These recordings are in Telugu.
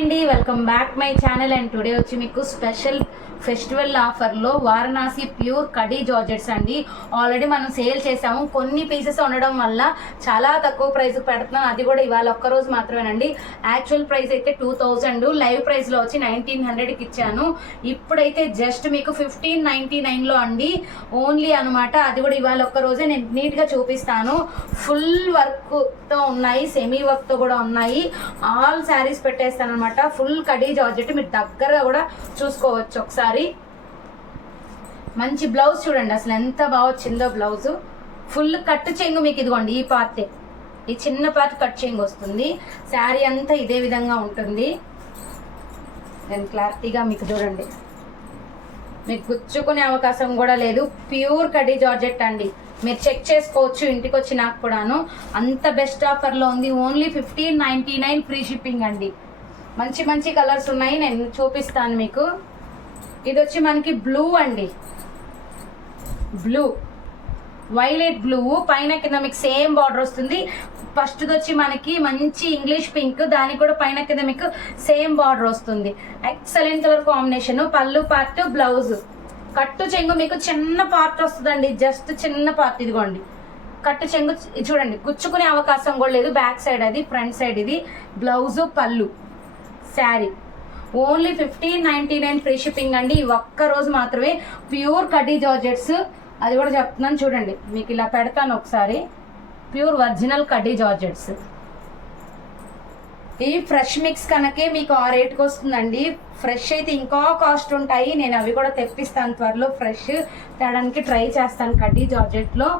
అండి, welcome back my channel. And today వచ్చి మీకు స్పెషల్ ఫెస్టివల్ ఆఫర్లో వారణాసి ప్యూర్ కడీ జార్జెట్స్ అండి. ఆల్రెడీ మనం సేల్ చేసాము, కొన్ని పీసెస్ ఉండడం వల్ల చాలా తక్కువ ప్రైస్ పెడుతున్నాం. అది కూడా ఇవాళ ఒక్కరోజు మాత్రమేనండి. యాక్చువల్ ప్రైస్ అయితే 2000, లైవ్ ప్రైస్లో వచ్చి 1900కి ఇచ్చాను. ఇప్పుడైతే జస్ట్ మీకు 1599లో అండి, ఓన్లీ అనమాట. అది కూడా ఇవాళ ఒక్కరోజే నేను నీట్గా చూపిస్తాను. ఫుల్ వర్క్తో ఉన్నాయి, సెమీ వర్క్తో కూడా ఉన్నాయి. ఆల్ శారీస్ పెట్టేస్తాను అనమాట. ఫుల్ కడీ జార్జెట్ మీరు దగ్గరగా కూడా చూసుకోవచ్చు ఒకసారి. మంచి బ్లౌజ్ చూడండి, అసలు ఎంత బాగా వచ్చిందో బ్లౌజ్. ఫుల్ కట్ చెంగు మీకు ఇదిగోండి, ఈ పార్టే, ఈ చిన్న పార్ట్ కట్ చెంగు వస్తుంది. శారీ అంతా ఇదే విధంగా ఉంటుంది. నేను క్లారిటీగా మీకు చూడండి, మీకు గుచ్చుకునే అవకాశం కూడా లేదు. ప్యూర్ కడీ జార్జెట్ అండి, మీరు చెక్ చేసుకోవచ్చు ఇంటికి వచ్చి. నాకు కూడాను అంత బెస్ట్ ఆఫర్లో ఉంది. ఓన్లీ 1599 ఫ్రీ షిప్పింగ్ అండి. మంచి మంచి కలర్స్ ఉన్నాయి, నేను చూపిస్తాను మీకు. ఇది వచ్చి మనకి బ్లూ అండి, బ్లూ వైలెట్ బ్లూ, పైన కింద మీకు సేమ్ బార్డర్ వస్తుంది. ఫస్ట్ వచ్చి మనకి మంచి ఇంగ్లీష్ పింక్, దానికి కూడా పైన కింద మీకు సేమ్ బార్డర్ వస్తుంది. Excellent colour combination. పళ్ళు పార్ట్, బ్లౌజ్ కట్టు చెంగు మీకు చిన్న పార్ట్ వస్తుందండి, జస్ట్ చిన్న పార్ట్. ఇదిగోండి కట్టు చెంగు చూడండి, గుచ్చుకునే అవకాశం కూడా లేదు. బ్యాక్ సైడ్ అది, ఫ్రంట్ సైడ్ ఇది. బ్లౌజ్, పళ్ళు, శారీ ఓన్లీ 1599 ఫ్రీ షిప్పింగ్ అండి. ఈ ఒక్క రోజు మాత్రమే. ప్యూర్ కడీ జార్జెట్స్, అది కూడా చెప్తున్నాను చూడండి, మీకు ఇలా పెడతాను ఒకసారి. Pure original khadi georgettes. ఈ ఫ్రెష్ మిక్స్ కనుకే మీకు ఆ రేట్కి వస్తుందండి. ఫ్రెష్ అయితే ఇంకా కాస్ట్ ఉంటాయి, నేను అవి కూడా తెప్పిస్తాను త్వరలో. ఫ్రెష్ తేడానికి ట్రై చేస్తాను. కడీ జార్జెట్లో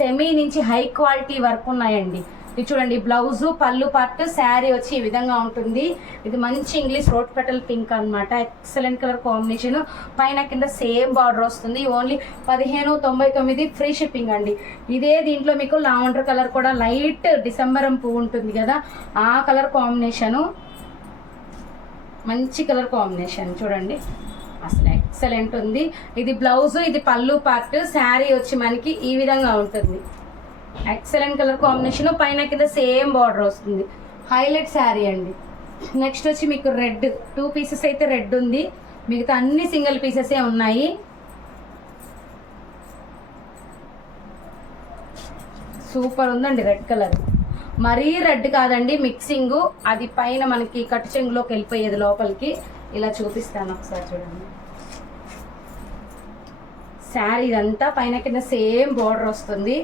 సెమీ నుంచి హై క్వాలిటీ వర్క్ ఉన్నాయండి. ఇది చూడండి, బ్లౌజ్, పళ్ళు పార్ట్, శారీ వచ్చి ఈ విధంగా ఉంటుంది. ఇది మంచి ఇంగ్లీష్ రోడ్ పెటల్ పింక్ అనమాట. Excellent colour combination. పైన కింద సేమ్ బార్డర్ వస్తుంది. ఓన్లీ 1599 ఫ్రీ షిప్పింగ్ అండి. ఇదే దీంట్లో మీకు లావెండర్ కలర్ కూడా, లైట్ డిసెంబరం పువ్వు ఉంటుంది కదా, ఆ కలర్ కాంబినేషను. మంచి కలర్ కాంబినేషన్ చూడండి, అసలు ఎక్సలెంట్ ఉంది. ఇది బ్లౌజ్, ఇది పళ్ళు పార్ట్, శారీ వచ్చి మనకి ఈ విధంగా ఉంటుంది. Excellent colour combination. పైన కింద సేమ్ బార్డర్ వస్తుంది. హైలైట్ శారీ అండి. నెక్స్ట్ వచ్చి మీకు రెడ్, 2 పీసెస్ అయితే రెడ్ ఉంది, మిగతా అన్ని సింగిల్ పీసెసే ఉన్నాయి. సూపర్ ఉందండి రెడ్ కలర్. మరీ రెడ్ కాదండి, మిక్సింగ్. అది పైన మనకి కట్టు చెంగులోకి వెళ్ళిపోయేది లోపలికి. ఇలా చూపిస్తాను ఒకసారి చూడండి. శారీ ఇదంతా పైన కింద సేమ్ బార్డర్ వస్తుంది.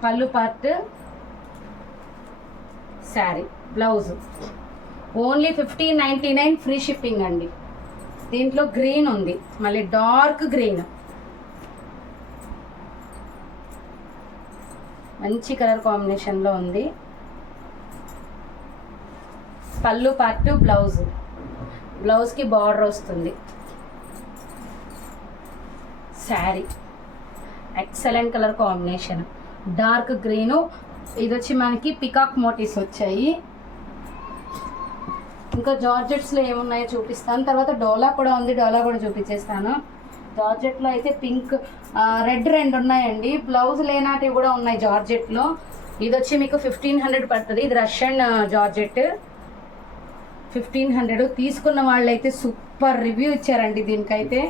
పళ్ళు part, sari, blouse. Only 1599 free shipping అండి. దీంట్లో గ్రీన్ ఉంది, మళ్ళీ డార్క్ గ్రీన్, మంచి కలర్ కాంబినేషన్లో ఉంది. పళ్ళు పార్ట్, బ్లౌజ్, బ్లౌజ్కి బార్డర్ వస్తుంది. Sari excellent colour combination, dark green. ఇది వచ్చి మనకి పికాక్ మోటివ్స్ వచ్చాయి. ఇంకా జార్జెట్స్లో ఏమున్నాయో చూపిస్తాను. తర్వాత డోలా కూడా ఉంది, డోలా కూడా చూపించేస్తాను. జార్జెట్లో అయితే పింక్, రెడ్ 2 ఉన్నాయండి. బ్లౌజ్ లేనాటివి కూడా ఉన్నాయి జార్జెట్లో. ఇది వచ్చి మీకు 1500 పడుతుంది. ఇది రష్యన్ జార్జెట్, 1500. తీసుకున్న వాళ్ళు అయితే సూపర్ రివ్యూ ఇచ్చారండి దీనికైతే.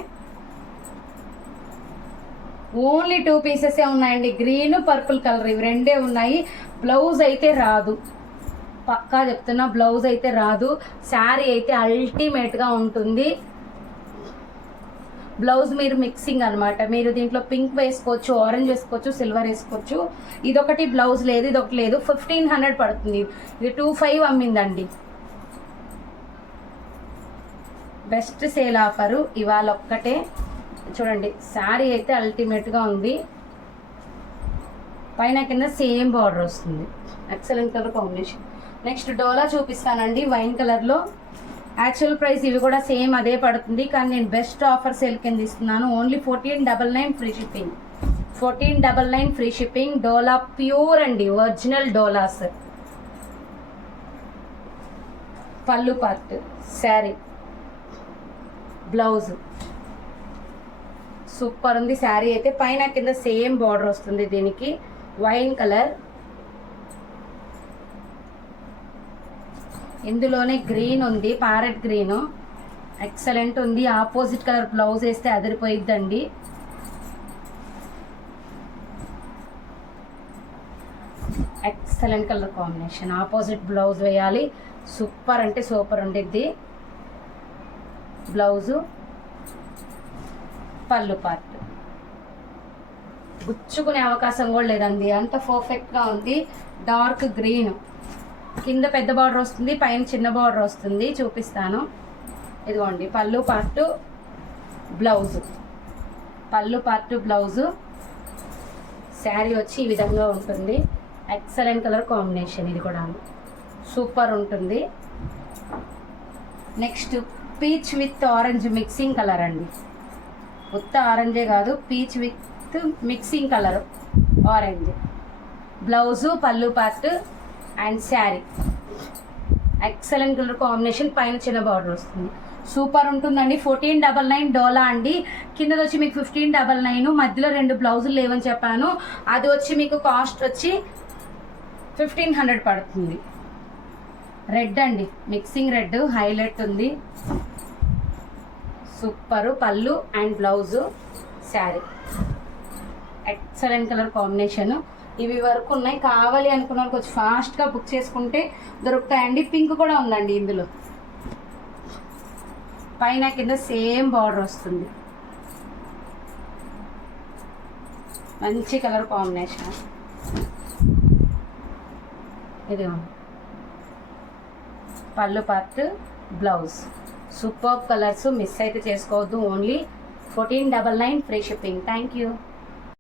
ఓన్లీ 2 పీసెసే ఉన్నాయండి, గ్రీన్, పర్పుల్ కలర్, ఇవి 2 ఉన్నాయి. బ్లౌజ్ అయితే రాదు, పక్కా చెప్తున్నా, బ్లౌజ్ అయితే రాదు. శారీ అయితే అల్టిమేట్గా ఉంటుంది. బ్లౌజ్ మీరు మిక్సింగ్ అనమాట. మీరు దీంట్లో పింక్ వేసుకోవచ్చు, ఆరెంజ్ వేసుకోవచ్చు, సిల్వర్ వేసుకోవచ్చు. ఇదొకటి బ్లౌజ్ లేదు, ఇదొకటి లేదు. 1500 పడుతుంది. ఇది 2500 అమ్మిందండి. బెస్ట్ సేల్ ఆఫరు ఇవాళ ఒక్కటే. చూడండి, శారీ అయితే అల్టిమేట్గా ఉంది. పైన కింద సేమ్ బార్డర్ వస్తుంది. Excellent colour combination. నెక్స్ట్ డోలా చూపిస్తానండి, వైన్ కలర్లో. యాక్చువల్ ప్రైస్ ఇవి కూడా సేమ్ అదే పడుతుంది, కానీ నేను బెస్ట్ ఆఫర్ సేల్ కింద ఇస్తున్నాను. Only 1499 free shipping. 1499 free shipping. Dola pure అండి, ఒరిజినల్ డోలాస్. పళ్ళు పార్ట్, శారీ, బ్లౌజ్. సూపర్ ఉంది శారీ అయితే. పైన కింద సేమ్ బార్డర్ వస్తుంది దీనికి, వైన్ కలర్. ఇందులోనే గ్రీన్ ఉంది, ప్యారెట్ గ్రీన్, ఎక్సలెంట్ ఉంది. ఆపోజిట్ కలర్ బ్లౌజ్ వేస్తే అదిరిపోయిద్దండి. Excellent colour combination, opposite blouse వేయాలి. సూపర్ అంటే సూపర్ ఉండిద్ది. బ్లౌజు, పళ్ళు పార్ట్ గుచ్చుకునే అవకాశం కూడా లేదండి, అంత పర్ఫెక్ట్గా ఉంది. డార్క్ గ్రీన్, కింద పెద్ద బార్డర్ వస్తుంది, పైన చిన్న బార్డర్ వస్తుంది. చూపిస్తాను. ఇదిగోండి పళ్ళు పార్ట్, బ్లౌజు, పళ్ళు పార్ట్ బ్లౌజు. శారీ వచ్చి ఈ విధంగా ఉంటుంది. ఎక్సలెంట్ కలర్ కాంబినేషన్, ఇది కూడా సూపర్ ఉంటుంది. Next peach with orange mixing colour అండి. ఉత్త ఆరెంజే కాదు, peach with mixing colour orange. Blouse, పళ్ళు part and sari. Excellent colour combination, పైన చిన్న బార్డర్ వస్తుంది. సూపర్ ఉంటుందండి. 1499 డోలా అండి. కిందది వచ్చి మీకు 1599. మధ్యలో 2 బ్లౌజులు లేవని చెప్పాను, అది వచ్చి మీకు కాస్ట్ వచ్చి 1500 పడుతుంది. రెడ్ అండి, మిక్సింగ్ రెడ్ హైలైట్ ఉంది. సూపరు, పళ్ళు and blouse, sari. Excellent colour combination. ఇవి వరకు ఉన్నాయి. కావాలి అనుకున్న వాళ్ళకి వచ్చి ఫాస్ట్గా బుక్ చేసుకుంటే దొరుకుతాయండి. పింక్ కూడా ఉందండి ఇందులో. పైన కింద సేమ్ బార్డర్ వస్తుంది. మంచి కలర్ కాంబినేషన్. ఇది పళ్ళు part, blouse. Super colours, miss అయితే చేసుకోవద్దు. Only 1499 free shipping. Thank you.